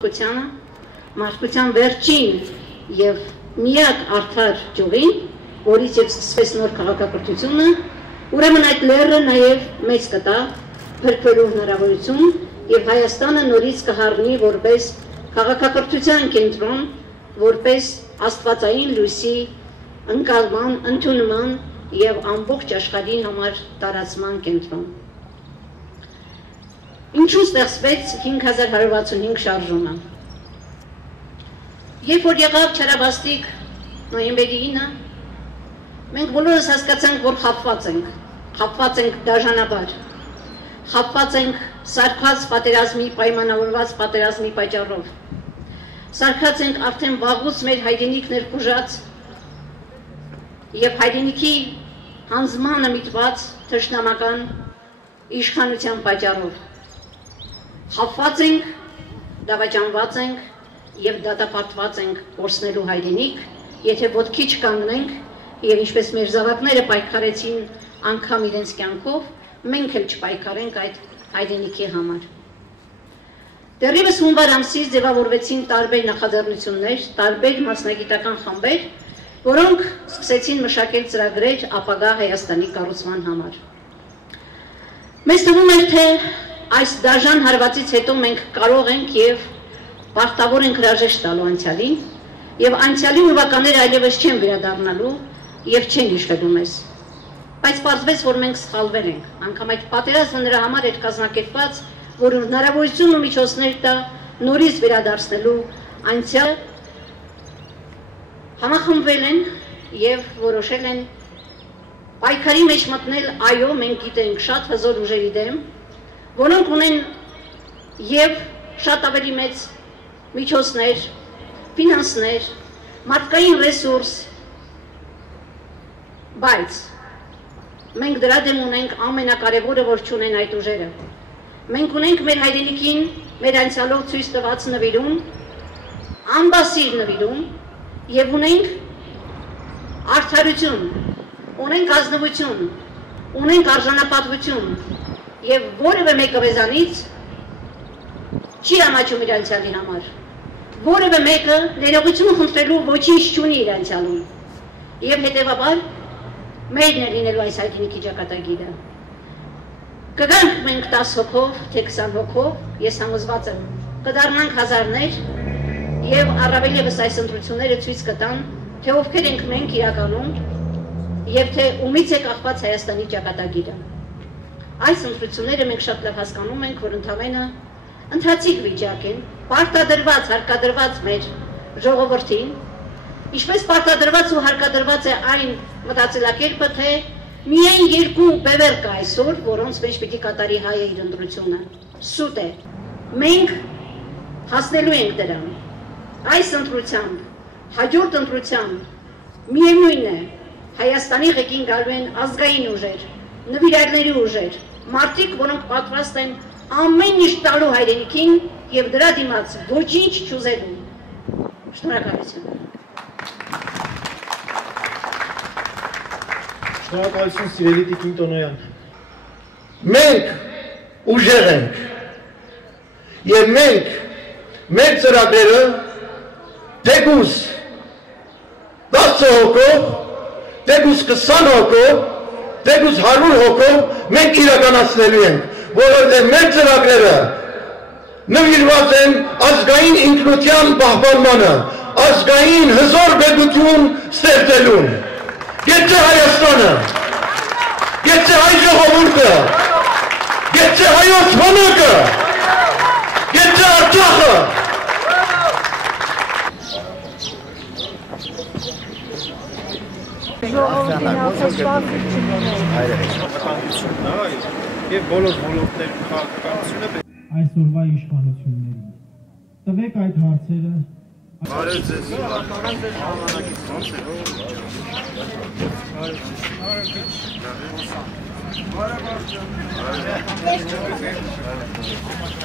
Մարդկության վերջին և միակ արդար ճյուղին, որից և սկսվեց նոր քաղաքակրթությունը, ուրեմն այդ լեռը նաև մեծ կտա փրկվելու հնարավորություն և Հայաստանը նորից կհառնի որպես քաղաքակրթության կենտրոն, որպես աստվածային լույսի ընկալման, ընդունման և ամբողջ աշխարհի համար տարածման կենտրոն։ Ինչու ստեղծվեց 5165 շարժումը։ Երբ որ եղավ չարաբաստիկ նոյեմբերի 9-ը, մենք բոլորս հասկացանք, որ խաբված ենք դաժանաբար, խաբված ենք սարքած պատերազմի, պայմանավորված պատերազմի պատճառով, սարքած ենք արդեն վաղուց մեր հայրենիք ներխուժած և հայրենիքի հանձնմանը միտված թշնամական իշխանության պատճառով, խաբված ենք, դավաճանված ենք և դատապարտված ենք կորցնելու հայրենիք, եթե ոտքի չկանգնենք և ինչպես մեր զավակները պայքարեցին անգամ իրենց կյանքով, մենք էլ չպայքարենք այդ հայրենիքի համար։ Դեռևս հունվար ամսից ձևավորվեցին տարբեր նախաձեռնություններ, տարբեր մասնագիտական խմբեր, որոնք սկսեցին մշակել ծրագրեր ապագա Հայաստանի կառուցման համար։ Մեզ թվում էր, թե այս դաժան հարվածից հետո մենք կարող ենք և պարտավոր ենք հրաժեշտ տալու անցյալին և անցյալի ուրվականները այլևս չեն վերադառնալու և չեն հիշվելու մեզ։ Բայց պարզվեց, որ մենք սխալվել ենք, անգամ այդ պատերազմը նրա համար էր կազմակերպված, որ հնարավորություն ու միջոցներ տա նորից վերադարձնելու անցյալը, համախմբվել են և որոշել են պայքարի մեջ մտնել, այո, մենք գիտենք շատ հզոր ուժերի դեմ, որոնք ունեն և շատ ավելի մեծ միջոցներ, ֆինանսներ, մարդկային ռեսուրս, բայց մենք դրա դեմ ունենք ամենակարևորը, որ չունեն այդ ուժերը։ Մենք ունենք մեր հայրենիքին, մեր անցյալով ցույց տված նվիրում, անբասիր նվիրում և ունենք արդարություն, ունենք ազնվություն, ունենք արժանապատվություն և որևէ մեկը մեզանից չի ամաչում իր անցյալի համար, որևէ մեկը ներողություն խնդրելու ոչինչ չունի իր անցյալում և հետևաբար մերն է լինելու այս հայրենիքի ճակատագիրը։ Կգանք մենք 10 հոգով, թե 20 հոգով, ես համոզված եմ, կդառնանք հազարներ և առավել ևս այս ընտրությունները ցույց կտան, թե ովքեր ենք մենք իրականում և թե ումից է կախված Հայաստանի ճակատագիրը։ Այս ընտրությունները մենք շատ լավ հասկանում ենք, որ ընդամենը ընթացիկ վիճակ են, պարտադրված, հարկադրված մեր ժողովրդին, ինչպես պարտադրված ու հարկադրված է այն մտածելակերպը, թե միայն 2 բևեռ կա այսօր, որոնց մեջ պիտի կատարի հայը իր ընտրությունը։ Սուտ է։ Մենք հասնելու ենք դրան։ Այս ընտրությամբ, հաջորդ ընտրությամբ միևնույն է, Հայաստանի ղեկին գալու են ազգային ուժեր, նվիրատների ուժեր, մարդիկ, որոնք պատրաստ են ամեն ինչ տալու հայրենիքին և դրա դիմաց ոչինչ չուզելու։ Շնորհակալություն։ Շնորհակալություն, սիրելի Տիկին Տոնոյան։ Մենք ուժեղ ենք և մենք մեր ծրագրերը թեկուզ 10 հոգով, թեկուզ 20 հոգով, թեկուզ 100 հոգով մենք իրականացնելու ենք, որովհետև մեր ծրագրերը նվիրված են ազգային ինքնության պահպանմանը, ազգային հզոր պետություն ստեղծելուն։ Գեթե Հայաստանը, գեթե հայ ժողովուրդը, գեթե հայոց բանակը, գեթե Արցախը։ Ժողովրդին արտասված և բոլոր ոլորտներում քաղաքականությունը այսօրվա իշխանություններին։ Տվեք այդ հարցերը։ Բարև ձեզ։ Բարև ձեզ։